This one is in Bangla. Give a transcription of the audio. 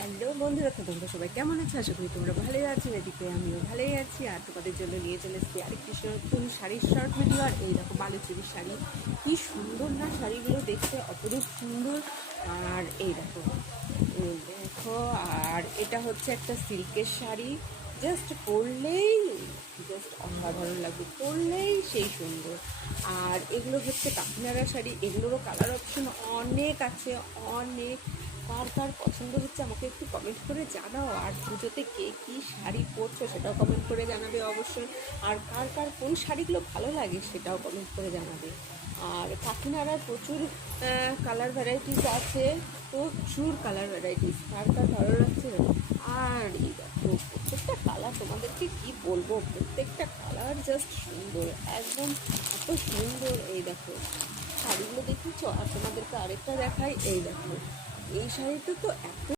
হ্যালো বন্ধুরা, তো তোমরা সবাই কেমন আছো? আশা করি তোমরা ভালোই আছো। এদিকে আমিও ভালোই আছি। আর তোমাদের জন্য নিয়ে চলে এসেছি আরেকটি নতুন শাড়ির শর্ট ভিডিও। আর এই দেখো বালুচুরির শাড়ি, কি সুন্দর না শাড়িগুলো দেখতে, অপরূপ সুন্দর। আর এই দেখো, আর এটা হচ্ছে একটা সিল্কের শাড়ি। জাস্ট পরলেই জাস্ট অসাধারণ লাগবে, পরলেই সেই সুন্দর। আর এগুলো হচ্ছে কাকিনাড়া শাড়ি, এগুলোরও কালার অপশন অনেক আছে, অনেক। কার কার পছন্দ হচ্ছে আমাকে একটু কমেন্ট করে জানাও। আর পুজোতে কে কী শাড়ি পরছো সেটাও কমেন্ট করে জানাবে অবশ্যই। আর কার কার কোন শাড়িগুলো ভালো লাগে সেটাও কমেন্ট করে জানাবে। আর কাকিনাড়ার প্রচুর কালার ভ্যারাইটিস আছে, প্রচুর কালার ভ্যারাইটিস। কার কার ভালো লাগছে। আর এই দেখো প্রত্যেকটা কালার, তোমাদেরকে কি বলবো, প্রত্যেকটা কালার জাস্ট সুন্দর, একদম এত সুন্দর। এই দেখো শাড়িগুলো দেখেছো। আর তোমাদেরকে আরেকটা দেখাই, এই দেখো এই শাড়িটা তো এত